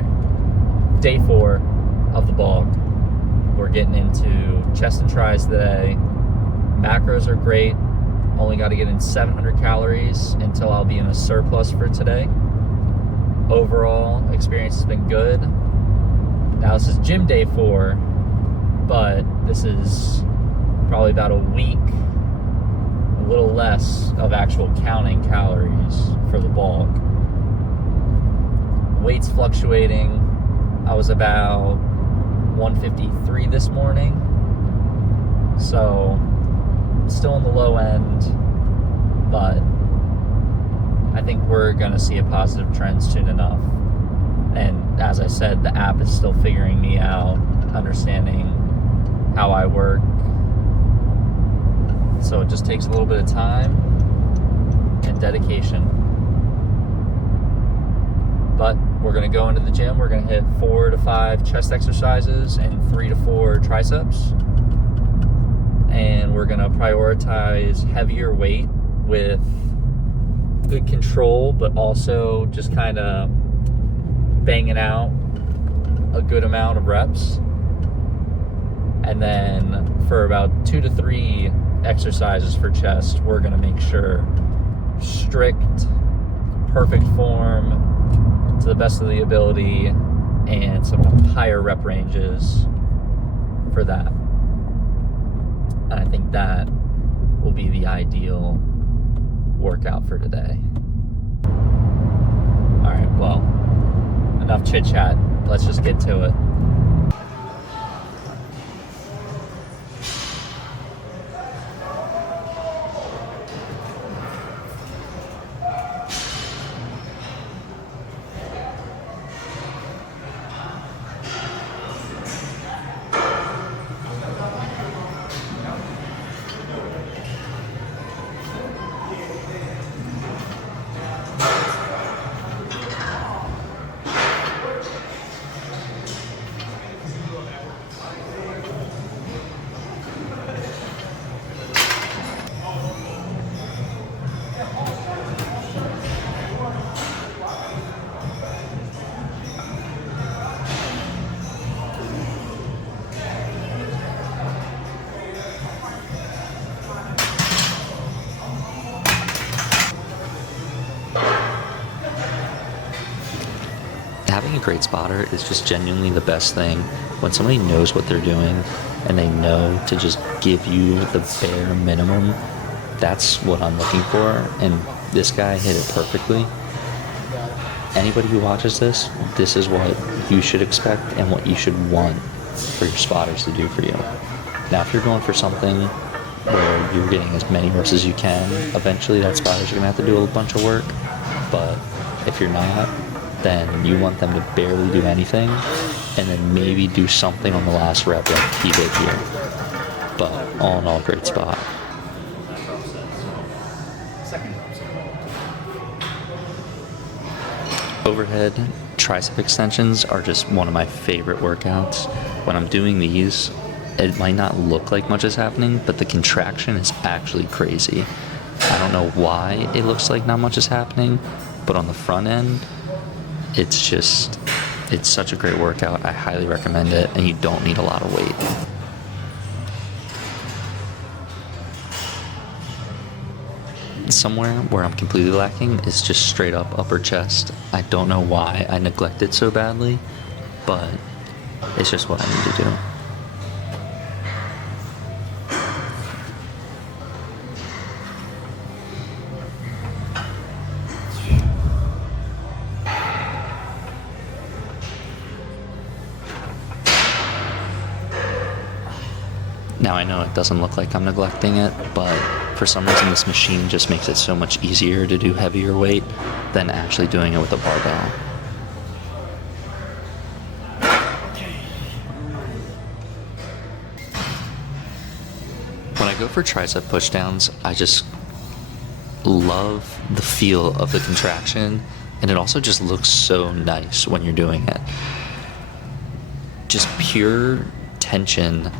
right, day 4 of the bulk. We're getting into chest and tris today. Macros are great. Only got to get in 700 calories until I'll be in a surplus for today. Overall experience has been good. Now this is gym day 4, but this is probably about a week, a little less of actual counting calories for the bulk. Weight's fluctuating. I was about 153 this morning, so still on the low end, but I think we're gonna see a positive trend soon enough. And as I said, the app is still figuring me out, understanding how I work, so it just takes a little bit of time and dedication. But we're gonna go into the gym. We're gonna hit 4 to 5 chest exercises and 3 to 4 triceps. And we're gonna prioritize heavier weight with good control, but also just kind of banging out a good amount of reps. And then for about 2 to 3 exercises for chest, we're gonna make sure strict, perfect form, to the best of the ability, and some higher rep ranges for that. And I think that will be the ideal workout for today. All right, well, enough chit chat. Let's just get to it. Having a great spotter is just genuinely the best thing. When somebody knows what they're doing and they know to just give you the bare minimum, that's what I'm looking for, and this guy hit it perfectly. Anybody who watches this is what you should expect and what you should want for your spotters to do for you. Now, if you're going for something where you're getting as many reps as you can, eventually that spotter's going to have to do a bunch of work. But if you're not, then you want them to barely do anything and then maybe do something on the last rep like he did here. But all in all, great spot. Overhead tricep extensions are just one of my favorite workouts. When I'm doing these, it might not look like much is happening, but the contraction is actually crazy. I don't know why it looks like not much is happening, but on the front end, it's such a great workout. I highly recommend it, and you don't need a lot of weight. Somewhere where I'm completely lacking is just straight up upper chest. I don't know why I neglect it so badly, but it's just what I need to do. Now I know it doesn't look like I'm neglecting it, but for some reason this machine just makes it so much easier to do heavier weight than actually doing it with a barbell. When I go for tricep pushdowns, I just love the feel of the contraction, and it also just looks so nice when you're doing it. Just pure tension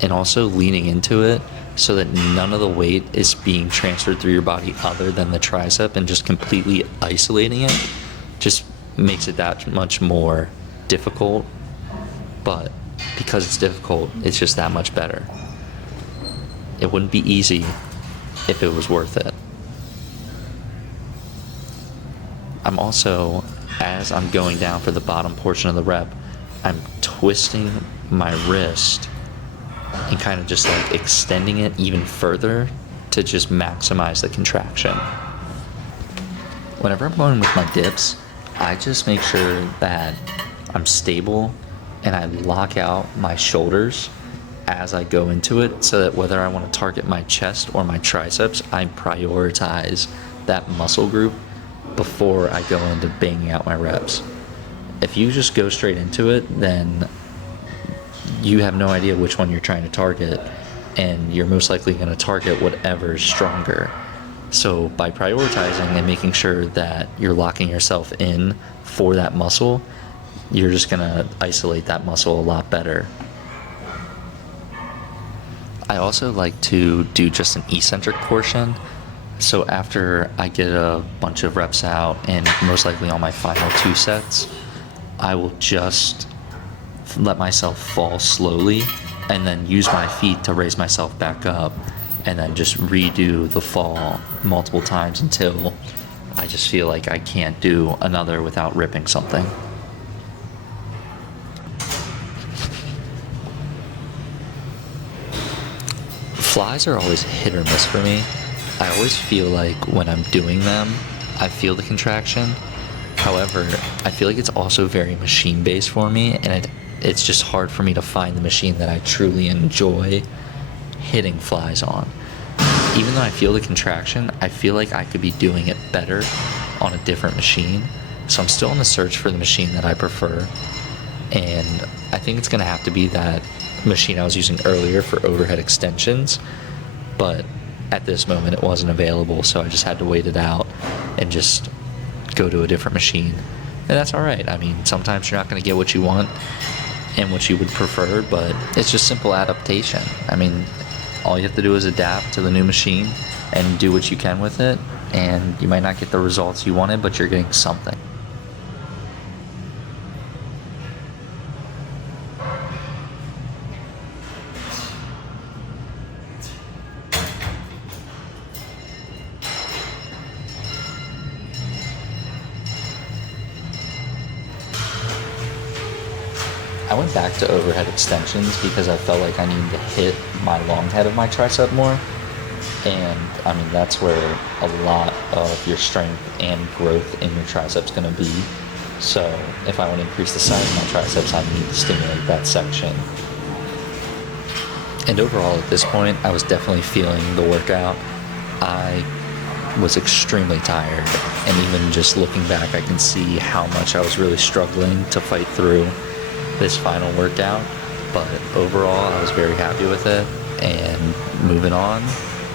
and also leaning into it so that none of the weight is being transferred through your body other than the tricep, and just completely isolating it just makes it that much more difficult, but because it's difficult, it's just that much better. It wouldn't be easy if it was worth it. I'm also, as I'm going down for the bottom portion of the rep, I'm twisting my wrist and kind of just like extending it even further to just maximize the contraction. Whenever I'm going with my dips, I just make sure that I'm stable and I lock out my shoulders as I go into it, so that whether I want to target my chest or my triceps, I prioritize that muscle group before I go into banging out my reps. If you just go straight into it, then you have no idea which one you're trying to target, and you're most likely going to target whatever's stronger. So by prioritizing and making sure that you're locking yourself in for that muscle, you're just going to isolate that muscle a lot better. I also like to do just an eccentric portion. So after I get a bunch of reps out, and most likely on my final 2 sets, I will just let myself fall slowly and then use my feet to raise myself back up, and then just redo the fall multiple times until I just feel like I can't do another without ripping something. Flies are always hit or miss for me. I always feel like when I'm doing them, I feel the contraction. However, I feel like it's also very machine-based for me, and it's just hard for me to find the machine that I truly enjoy hitting flies on. Even though I feel the contraction, I feel like I could be doing it better on a different machine. So I'm still on the search for the machine that I prefer, and I think it's going to have to be that machine I was using earlier for overhead extensions, but at this moment it wasn't available, so I just had to wait it out and just go to a different machine. And that's alright. I mean, sometimes you're not going to get what you want and what you would prefer, but it's just simple adaptation. I mean, all you have to do is adapt to the new machine and do what you can with it, and you might not get the results you wanted, but you're getting something. I went back to overhead extensions because I felt like I needed to hit my long head of my tricep more. And I mean, that's where a lot of your strength and growth in your triceps going to be. So if I want to increase the size of my triceps, I need to stimulate that section. And overall at this point, I was definitely feeling the workout. I was extremely tired, and even just looking back, I can see how much I was really struggling to fight through this final workout. But overall, I was very happy with it. And moving on,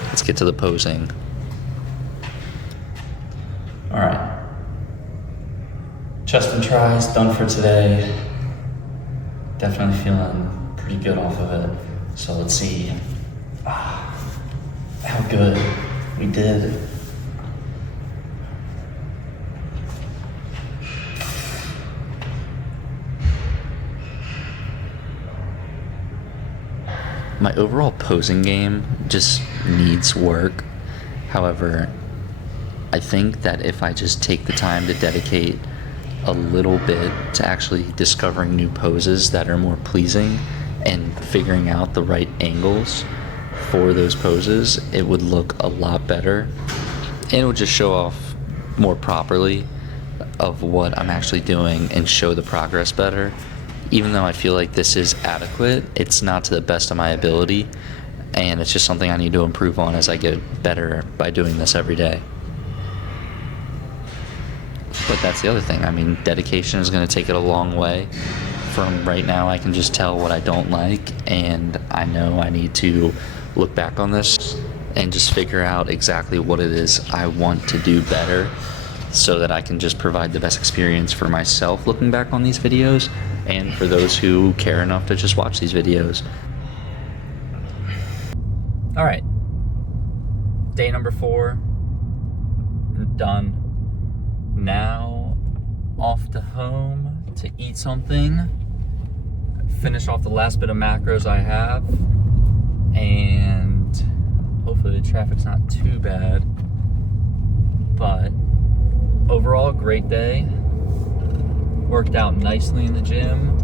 let's get to the posing. All right, chest and tris done for today. Definitely feeling pretty good off of it. So let's see how good we did. My overall posing game just needs work. However, I think that if I just take the time to dedicate a little bit to actually discovering new poses that are more pleasing and figuring out the right angles for those poses, it would look a lot better, and it would just show off more properly of what I'm actually doing and show the progress better. Even though I feel like this is adequate, it's not to the best of my ability, and it's just something I need to improve on as I get better by doing this every day. But that's the other thing. I mean, dedication is going to take it a long way. From right now, I can just tell what I don't like, and I know I need to look back on this and just figure out exactly what it is I want to do better, so that I can just provide the best experience for myself looking back on these videos, and for those who care enough to just watch these videos. All right, day number 4, done. Now off to home to eat something, finish off the last bit of macros I have, and hopefully the traffic's not too bad. But overall, great day. Worked out nicely in the gym.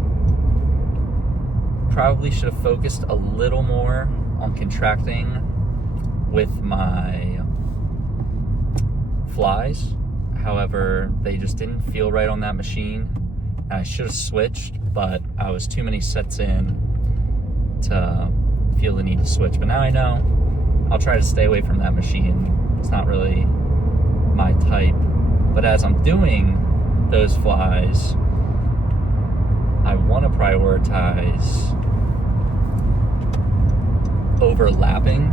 Probably should have focused a little more on contracting with my flies. However, they just didn't feel right on that machine. And I should have switched, but I was too many sets in to feel the need to switch. But now I know I'll try to stay away from that machine. It's not really my type. But as I'm doing those flies, I want to prioritize overlapping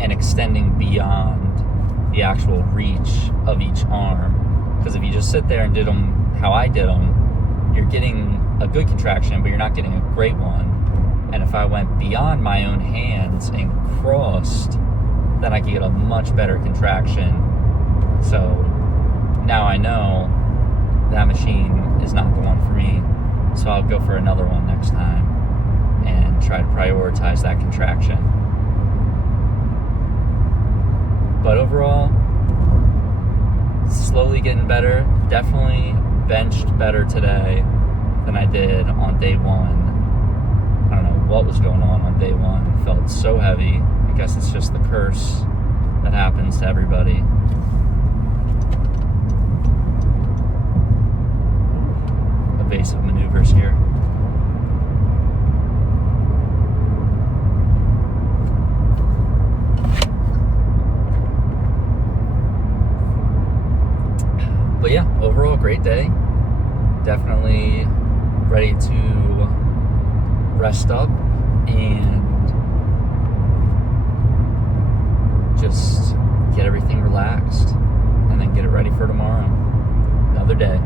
and extending beyond the actual reach of each arm. Because if you just sit there and did them how I did them, you're getting a good contraction, but you're not getting a great one. And if I went beyond my own hands and crossed, then I could get a much better contraction. So now I know that machine is not the one for me. So I'll go for another one next time and try to prioritize that contraction. But overall, slowly getting better. Definitely benched better today than I did on day one. I don't know what was going on day one. It felt so heavy. I guess it's just the curse that happens to everybody. Evasive maneuvers here. But yeah, overall great day. Definitely ready to rest up and just get everything relaxed and then get it ready for tomorrow. Another day.